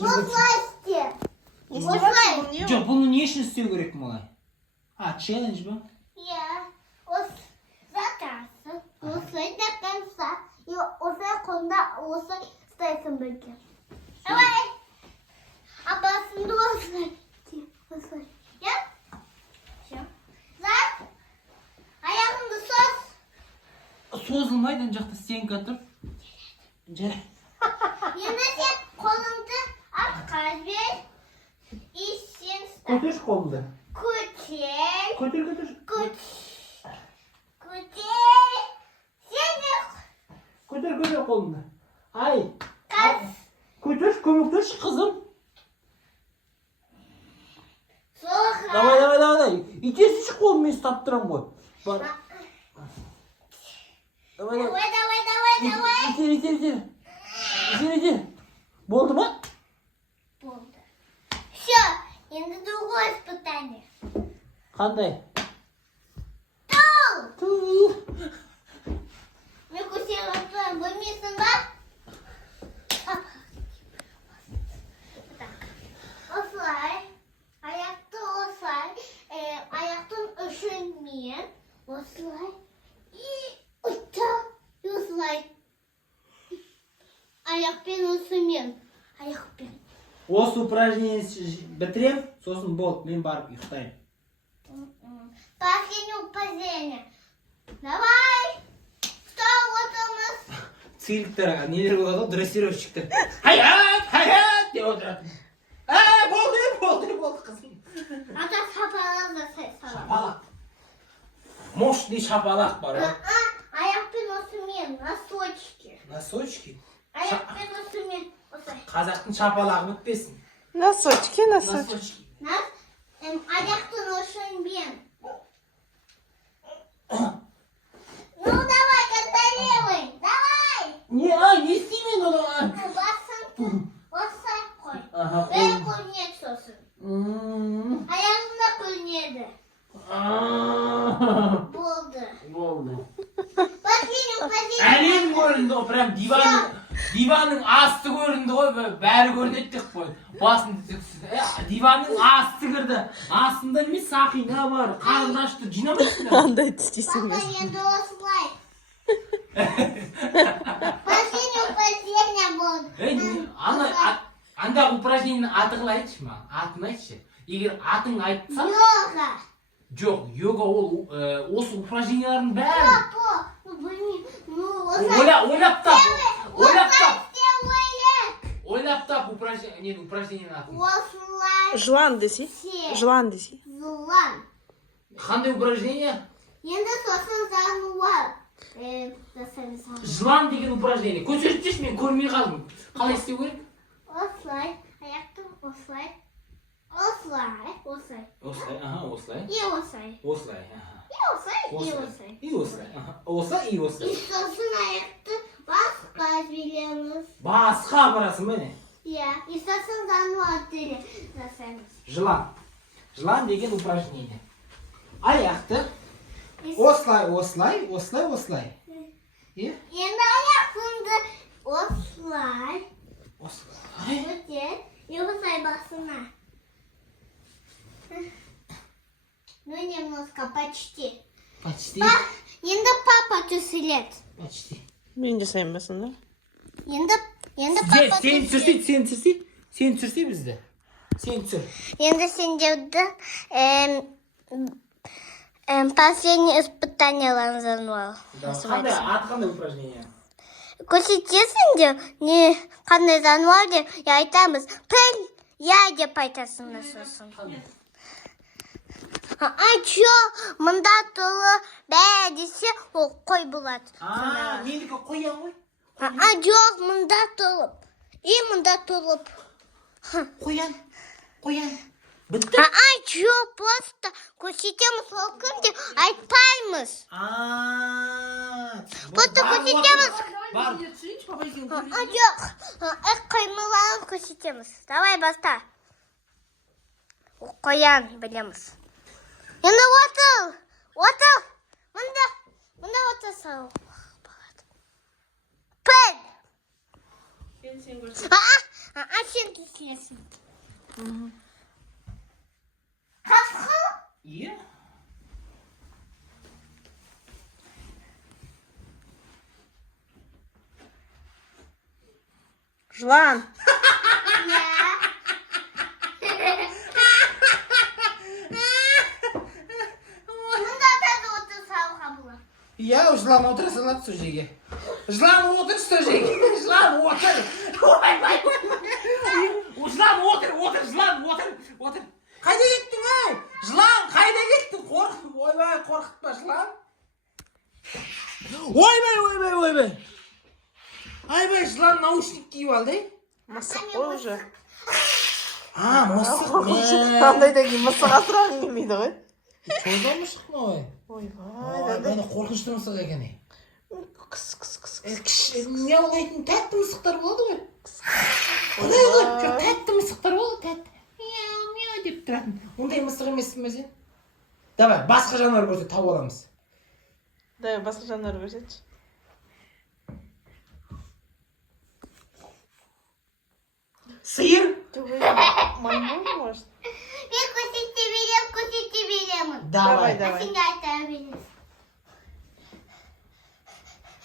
Осылай істе. Не істеватсың бұл не? Жоқ, бұны не үшін істеу керек малай? Челлендж ба? Иә. Закасың. Осылай до конца. И осылай қолында осылай ұстайсың бірге. Давай. А басыңды осылай. Осылай. Я? Все. Зат. Аяғыңды сос. Созылмайды, ана жақта стенка тұр. Жарайды. Енді сен қолыңды артқа бер. И сен ұста. Көтер қолыңды. Көтер. Көтер. Көтер. Сен де Көтер қолыңды. Ай. қаз. Көтер, көмектесші қызым. Соға. Давай. Итерсінші қолыммен ұстап тұрам ғой. Бар. Давай. Итер. Болды ма? Болды. Все, енді другое испытание. Қандай? Тул. Мен көтеріп отырмын, білмейсің ба? Осылай. Аяқты осылай. Аяқтың ұшымен. Осылай. И осылай. Аяқпен осымен. Аяқпен. Осы упражнениені бітірем, сосын болды, мен барып ұйықтаймын. Последнее упражнение. Давай. Встал, отырмыз. Цирктер, нелер болады, дрессировщиктер. Хаят деп отырады. Болды қызым. Ата шапалақ жасай салам. Шапалақ. Мощный шапалақ бар, а? Аяқпен осымен, носочки. Носочки. Аяқпен осымен, осылай. Қазақтың шапалағы бітпесін. Носочки. Аяқтың осымен. Ну, давай, контролируй. Давай. Не істеймін оны? Басыңды осылай қой. Аха, Бәрі көрінеді сосын. Аяғында көрінеді. Болды. Последний упражнение. Әлем көрінді ғой, прям диванның асты көрінді ғой, бәрі көрінеді деп қой. Басында диванның асты кірді. Астында не сақина бар, қарындашты жинамайсың. Андай істейсің. Папа, енді осылай. Последний упражнение болды. Анда упражнениенің аты қалай айтшы ма? Атын айтшы. Егер атың айтса... Йога. Жоқ, йога ол осы упражнениялардың бәрі. Папа, ну блин, ну осылай. Ойлап тап упражнениенің атын. Осылай. Жылан десе. Жылан. Қандай упражнение? Енді сосын зануар. Жасаймыз. Жылан деген упражнение. Көрсетші, мен көрмей қалдым. Қалай істеу керек? Осылай. Аяқтың осылай. Осылай. Осылай. И осылай. Осылай. И осылай. Осылай. И сосын аяқты басқа береміз. Басқа апарасың ба не? Иә. И сосын зануар жасаймыз. Жылан деген упражнение. Аяқты осылай. Енді аяқыңды осылай. Осылай. Көтер. И осылай басына. Ну, немножко, почти. Енді папа түсіреді. Почти. Мен жасаймын басында. Енді папа түсіреді. Сен түсірсе бізді. Сен түсір. Енді сендерді последний испытанияларын зануал. Қандай аты қандай упражнение? Көрсетесіңдер, не қандай зануал деп айтамыз. Піл, я деп айтасыңдар сосын. Чо, мұнда толы бә десе, ол қой болады. Менікі қоян ғой? Жоқ, мұнда толып. И мұнда толып. Қоян. Бітті? Жоқ, просто көрсетеміз ол кім деп айтпаймыз. Просто көрсетеміз. Жоқ, қоймаларын көрсетеміз. Давай баста. Қоян білеміз. Енді отыл. Мұнда отырсау. Піл. Sen düşünüyorsun. Kaskı. Iya. Жылан. Ya. Bunda tadı otur sağ kabula. Ya жылан отыра салады сол жерге. Жылан отыр сол жерге. Жылан отыр. Ойбай. Жылан отыр, жылан отыр. Қайда кеттің ей? Жылан қайда кеттің? Ойбай, қорқытпа жылан. Ойбай. Айбай, жылан наушник киіп алды. Мысық қой уже. Мысық. Қандайдан кейін мысық асырағың келмейді ғой. Çoğundan мысық ма ой? Ойбай. Бәне қорқынышты мысық екен. Кіс. Не олайтын тәтті мысықтар болады ғой. Құдай ғой, тәтті мысықтар болады, тәтті. Мяу деп тұратын. Ондай мысық емессің бе сен? Давай, басқа жануар көрсет, тауып аламыз. Давай басқа жануар көрсетші. Сиыр? Маймун может? Ben kutucu vereyim. Давай. Давай. Sen de atabilirsin.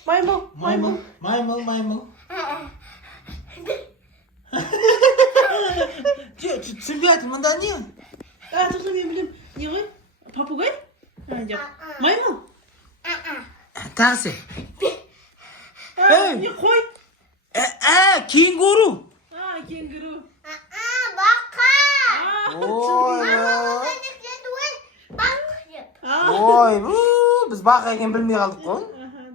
Маймыл. Маймыл. Түсінбей айтын, мұнда не? Тоқта мен білем. Не ғой? Попугай? Жоқ. Маймыл. Тағысы. Не қой? Кенгуру. Кенгуру. Baka. Ой, біз бақ екен білмей қалдық қой.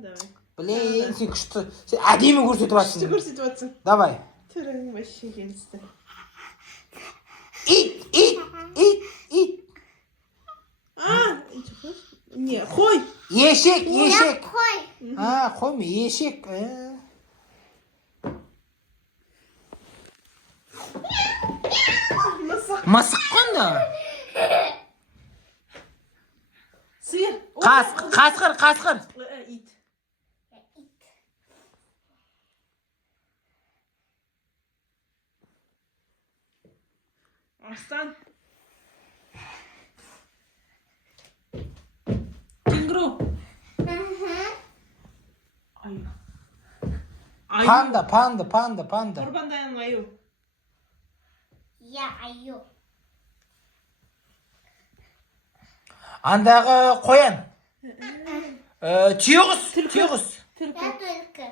Давай. Блин, сен күшті. Сен әдемі көрсетіп Күшті жатсың. көрсетіп жатсың. Давай. Түрің вообще келісті. Ит. Не, қой. Ешек. Koy. Қой ма, ешек. Мысық қонда. Сиыр. Қасқыр. Ит. Арстан. Кенгуру. Аю. Панда. Құрбандайын аю. Ya ayu. Андағы қоян. Түйеқұс. Ya Түлкі. tulku.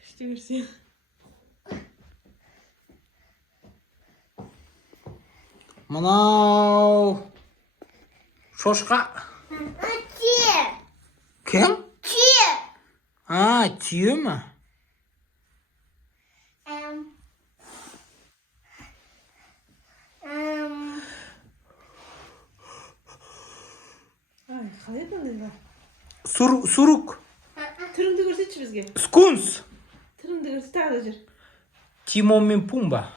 Іште көрсен. Мынау шошқа. Tüy. Кім? Tüy. Түйе ма? Қалай еді ондайға? Сурук. Түріңді көрсетші бізге. Скунс. Түріңді көрсет, тағы да жүр. Тимон мен Пумба.